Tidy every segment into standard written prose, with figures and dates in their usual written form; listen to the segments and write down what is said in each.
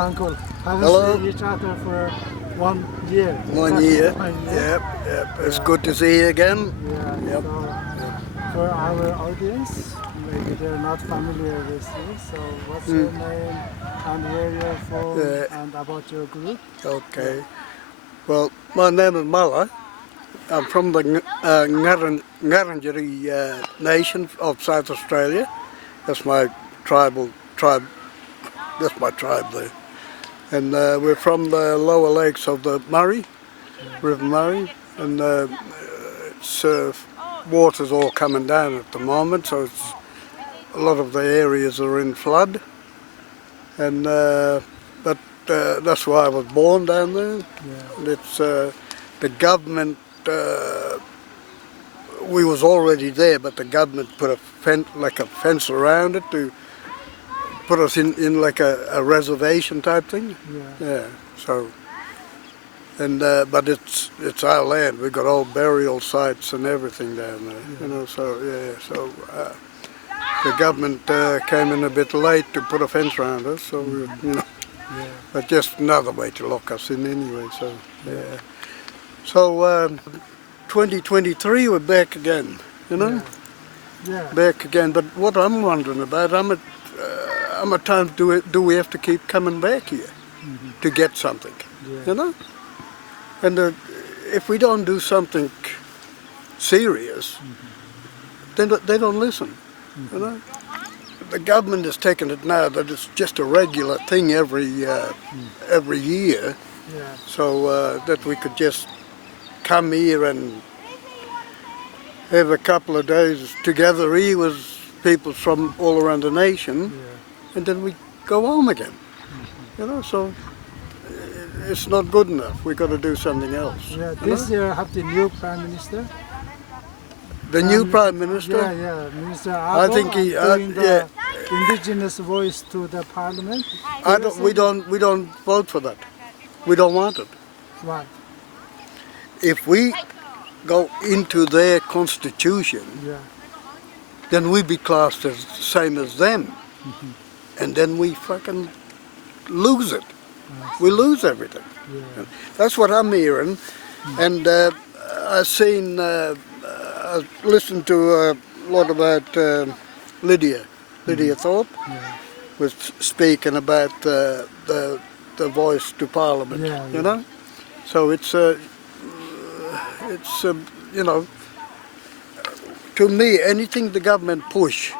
Uncle. Haven't Hello. seen each other for 1 year. 1 year. 1 year. Yep. It's good to see you again. Yeah. Yep. So for our audience, maybe they're not familiar with you. So what's your name and where you're from and about your group? Okay. Well, my name is Mala. I'm from the Ngarrindjeri nation of South Australia. That's my tribe. That's my tribe there. And we're from the lower lakes of the Murray, River Murray, and it's water's all coming down at the moment, so it's, a lot of the areas are in flood. And but that's why I was born down there. And it's the government. We was already there, but the government put a fence around it to put us in like a reservation type thing. Yeah. So, and but it's our land. We've got old burial sites and everything down there. You know. So So the government came in a bit late to put a fence around us. So you know. But just another way to lock us in anyway. So So 2023 we're back again. You know. Back again. But what I'm wondering about, how much time do we have to keep coming back here to get something? You know? And if we don't do something serious, then they don't listen. You know? The government has taken it now that it's just a regular thing every year, so that we could just come here and have a couple of days together here with people from all around the nation, and then we go home again. You know, so it's not good enough. We've got to do something else. This year have the new Prime Minister. The new Prime Minister? Minister I think he, doing the Indigenous voice to the Parliament. We don't vote for that. We don't want it. Why? If we go into their constitution, then we be classed as the same as them, and then we fucking lose it. We lose everything. That's what I'm hearing, and I've seen. I listened to a lot about Lydia Thorpe was speaking about the voice to Parliament. You know, so it's you know, to me anything the government push,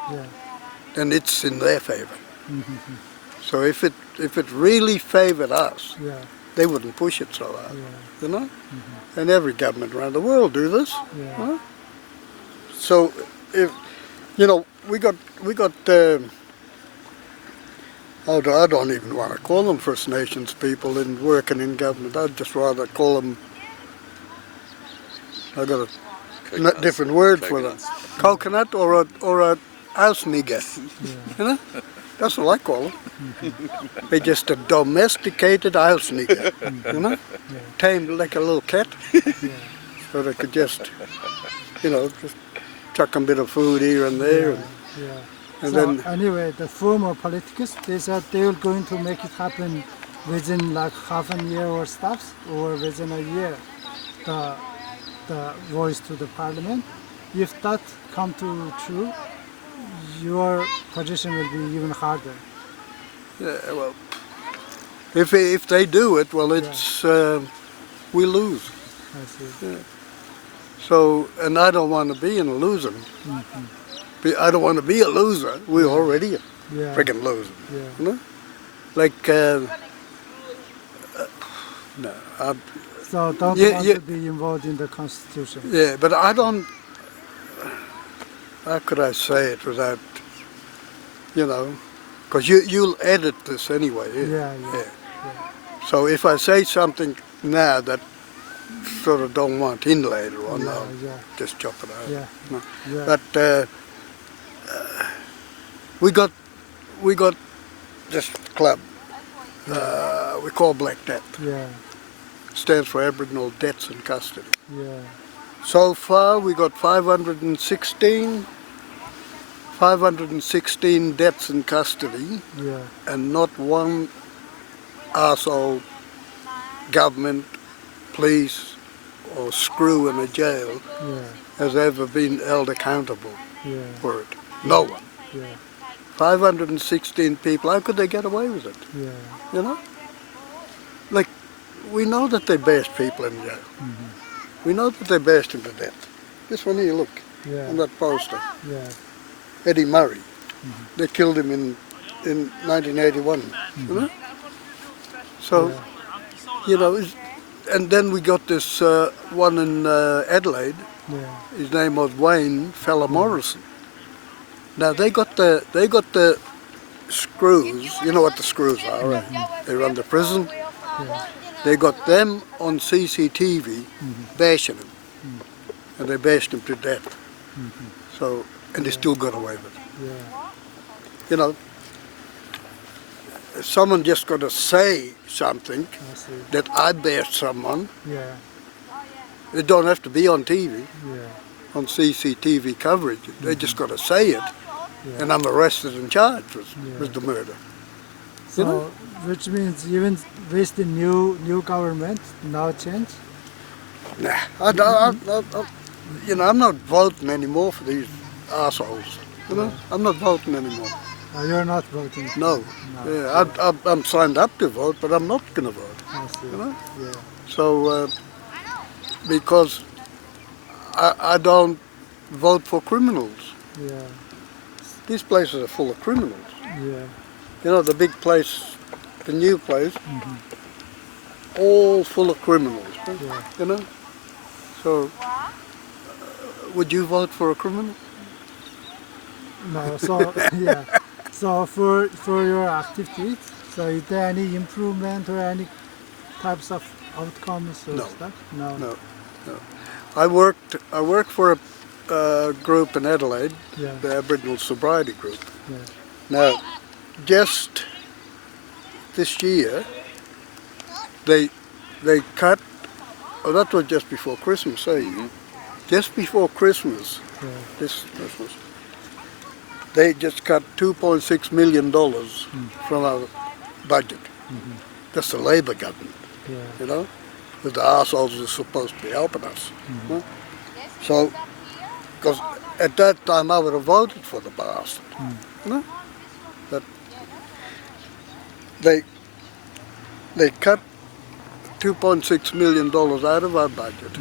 then it's in their favour. So if it really favoured us, they wouldn't push it so hard. You know, and every government around the world do this. Huh? So, if you know, we got I don't even want to call them First Nations people in working in government. I'd just rather call them. I got a different word for them. Coconut or a house nigger. You know, that's what I call them. They're just a domesticated house nigger. You know, tamed like a little cat, so they could just, you know, just chuck a bit of food here and there. And so then anyway, the former politics, they said they were going to make it happen within like half a year or stuff, or within a year, the voice to the Parliament. If that come to true, your position will be even harder. Yeah, well, if they do it, well, it's we lose. I see. So, and I don't want to be in a loser. I don't want to be a loser. We're already a freaking loser. You know? Like, no. So don't want to be involved in the Constitution. Yeah, but I don't, how could I say it without, you know, because you'll edit this anyway. So if I say something now that sort of don't want in later on, I'll just chop it out. No. But we got this club. We call Black Death. Stands for Aboriginal Deaths in Custody. So far we got 516 deaths in custody, and not one arsehole government, police, or screw in a jail Yeah. has ever been held accountable Yeah. for it. No one. Yeah. 516 people, how could they get away with it? Yeah. You know? Like, we know that they bashed people in jail. We know that they bashed him to death. This one here, look, Yeah. on that poster. Yeah. Eddie Murray. They killed him in 1981. You know? So, you know, and then we got this one in Adelaide. Yeah. His name was Wayne Fella Morrison. Now they got the screws. You know what the screws are, right? They run the prison. Yeah. They got them on CCTV bashing him, and they bashed him to death. So, and they still got away with it. Yeah. You know, someone just got to say something I see. that I bashed someone. Yeah. It don't have to be on TV, Yeah. on CCTV coverage. They just got to say it, Yeah. and I'm arrested and charged with the murder. So, You know? which means even with the new government now change. Nah, you know, I'm not voting anymore for these assholes. You know, I'm not voting anymore. You're not voting. No. No. Yeah, I'm signed up to vote, but I'm not going to vote. I see. You know? Yeah. So, because I don't vote for criminals. Yeah. These places are full of criminals. Yeah. You know, the big place, the new place, all full of criminals. Yeah. You know? So, would you vote for a criminal? No. So yeah. So for your activities, so is there any improvement or any types of outcomes or No. stuff? No. No. I worked for a group in Adelaide, Yeah. the Aboriginal Sobriety Group. Yeah. Now, just this year, they cut. Oh, that was just before Christmas, eh? Just before Christmas, Yeah. this Christmas, they just cut $2.6 million from our budget. That's the Labor government, Yeah. you know, because the arseholes are supposed to be helping us. Huh? So, because at that time I would have voted for the bastard, you know, but they cut $2.6 million out of our budget.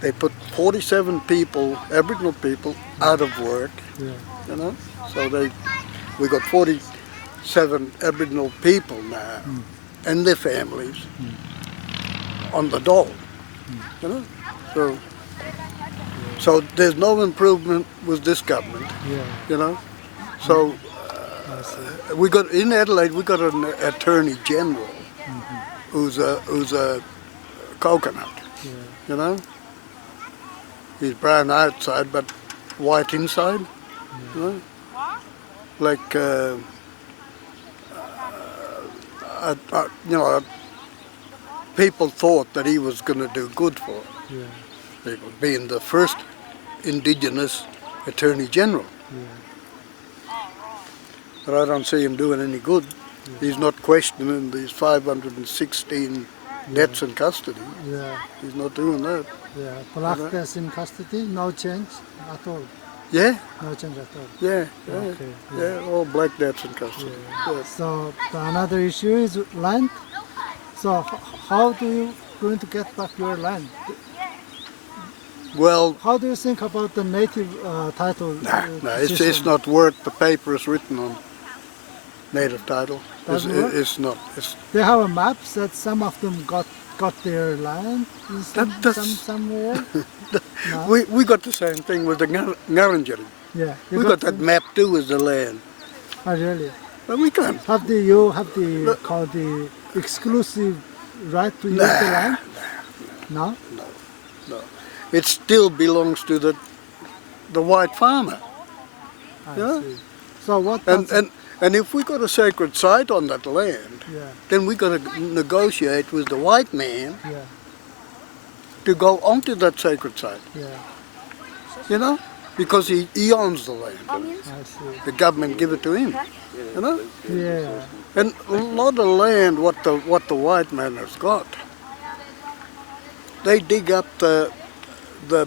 They put 47 people, Aboriginal people, out of work, Yeah. you know. So we got 47 Aboriginal people now and their families on the dole, you know. So there's no improvement with this government, Yeah. you know. So I see. we got in Adelaide, we got an attorney general who's a coconut, Yeah. you know. He's brown outside but white inside, you know. Like you know, people thought that he was going to do good for Yeah. people, being the first Indigenous attorney general. Yeah. But I don't see him doing any good. He's not questioning these 516 deaths in custody. Yeah. He's not doing that. Yeah. Black deaths in custody, no change at all. Yeah, No change at all. yeah, yeah, Okay. yeah, all black deaths in custody. Yeah. So another issue is land. So how do you going to get back your land? Well, How do you think about the native title? no, it's system? not worth the paper it's written on. Native title. Doesn't work? It's not. They have a map that some of them got their land in somewhere. No? We got the same thing with the Ngarrindjeri. Yeah. We got that map too as the land. Oh, really? But we can't. You have the called the exclusive right to use the land? No. No. It still belongs to the white farmer. I Yeah. see. So what? And if we got a sacred site on that land, Yeah. then we got to negotiate with the white man Yeah. to go onto that sacred site. Yeah. You know, because he owns the land. I see. The government give it to him, you know. Yeah. And a lot of land, what the white man has got, they dig up the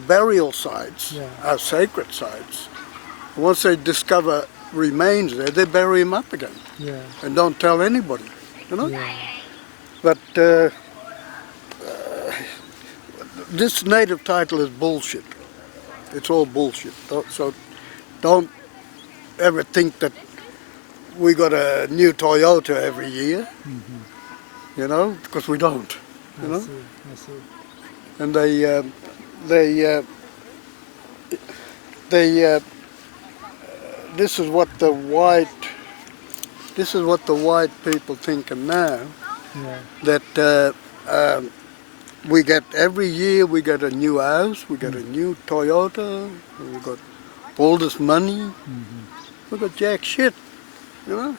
burial sites, sacred sites. Once they discover remains there, they bury him up again, and don't tell anybody, you know. Yeah. But this native title is bullshit. It's all bullshit. So don't ever think that we got a new Toyota every year, you know, because we don't, you know. I see. And this is what the white people thinking now. That we get every year we get a new house, we get a new Toyota, we got all this money, we got jack shit, you know.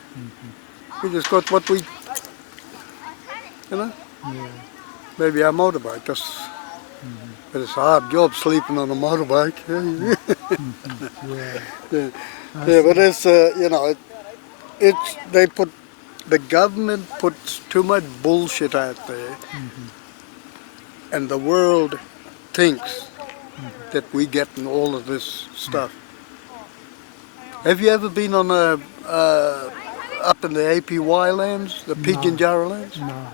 We just got what we, you know. Maybe our motorbike, but it's a hard job sleeping on a motorbike. But it's you know, the government puts too much bullshit out there, and the world thinks that we getting all of this stuff. Have you ever been on up in the APY lands, the Pigeon Jarrah lands? No.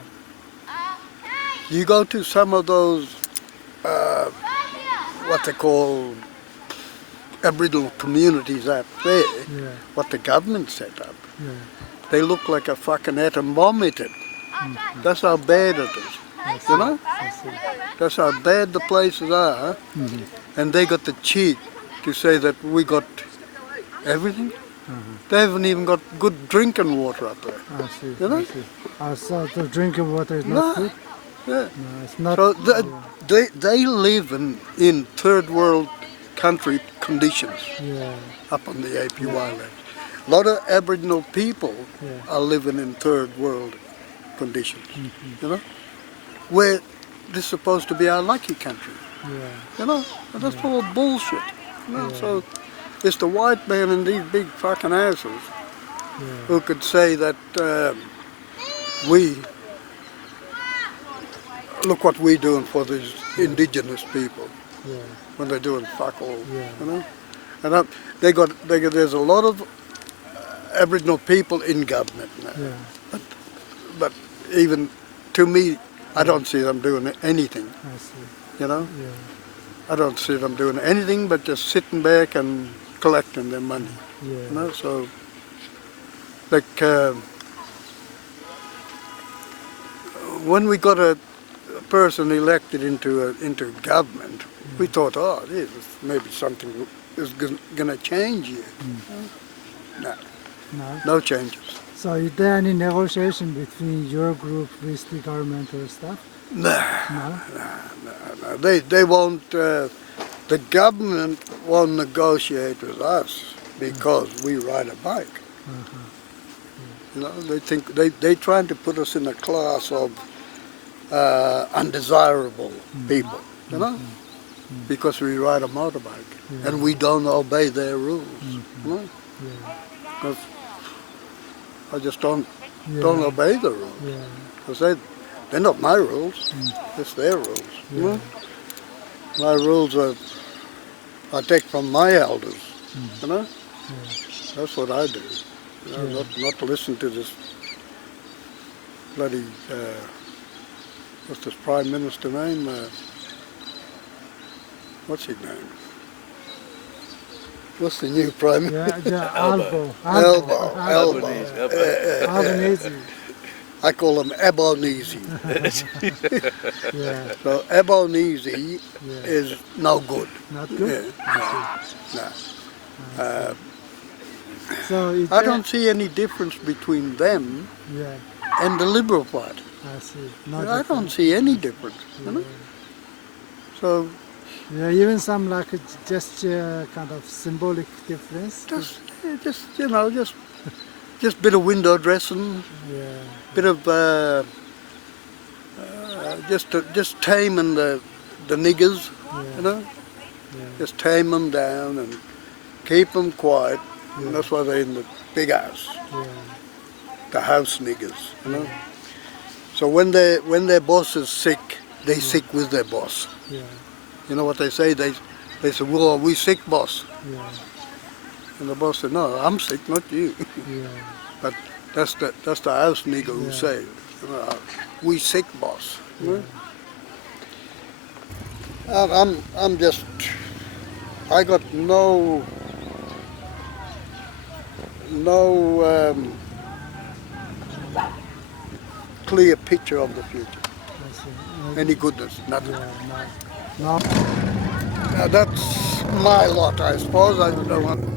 You go to some of those, what they call Aboriginal communities out there, what the government set up. They look like a fucking atom bomb hit it. That's how bad it is, you know? That's how bad the places are, and they got the cheek to say that we got everything. They haven't even got good drinking water up there. I see. You know? I see. So the drinking water is not good? Yeah. No, it's not. So they live in third world country conditions up on the APY land. A lot of Aboriginal people are living in third world conditions, you know, where this is supposed to be our lucky country, you know, and that's all bullshit, you know. So it's the white man in these big fucking asses who could say that we, look what we're doing for these indigenous people when they're doing fuck all, you know. And there's a lot of Aboriginal people in government now, but even to me, I don't see them doing anything. I see. You know, I don't see them doing anything but just sitting back and collecting their money. You know, so like when we got a person elected into government, we thought, oh, this is maybe something is going to change here. No changes. So is there any negotiation between your group with the government or stuff? No. They won't. The government won't negotiate with us because we ride a bike. You know, they think they trying to put us in a class of undesirable people. You know, because we ride a motorbike and we don't obey their rules. You know, because I just don't obey the rules. Because they're not my rules. It's their rules. You know? My rules I take from my elders. You know, that's what I do. You know, not to listen to this bloody what's this Prime Minister name? What's his name? What's the new Prime Minister? Albanese. I call him Albanese. So Albanese is no good. Not good? No. So I don't see any difference between them and the Liberal Party. I see. I don't see any difference. You know? So even some like a gesture, kind of symbolic difference. Just bit of window dressing, bit of just taming the niggers, you know. Just tame them down and keep them quiet. And that's why they're in the big house. The house niggers, you know. So when their boss is sick, they sick with their boss. You know what they say? They say, well, we sick, boss. And the boss said, no, I'm sick, not you. But that's the house nigger who say, you know, we sick, boss. You know? I'm just, I got no clear picture of the future. Any goodness, nothing. No. That's my lot, I suppose. I don't want